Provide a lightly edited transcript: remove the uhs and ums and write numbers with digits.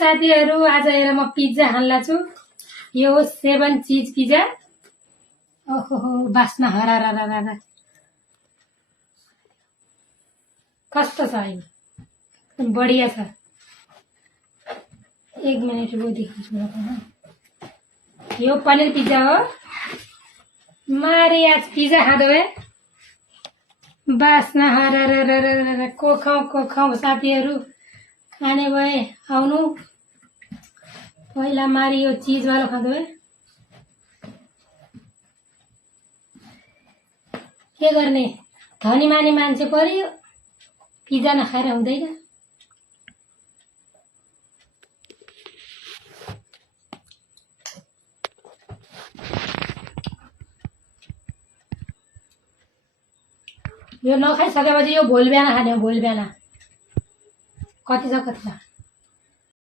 साथीहरु, आज हेर म पिज्जा खान्ला छु। यो 7 चीज पिज्जा। ओहो बास्ना हरारारारा कस्तो छ यो, बढिया छ। एक मिनट वो देखाउँछु म तपाईलाई। यो पनीर पिज्जा हो। मारे आज पिज्जा खाँदो भए बास्ना हरारारारा को खाऊ साथीहरु, खाने भए आउनु। पहिला मारी यो चीज वाला खाँदो भए के गर्ने, धनी मानी मान्छे पर्यो, पिज्जा नखाएर हुँदैन। यो नखाइसकेपछि यो भोलि बिहान खाने हो। भोलि बिहान कति छ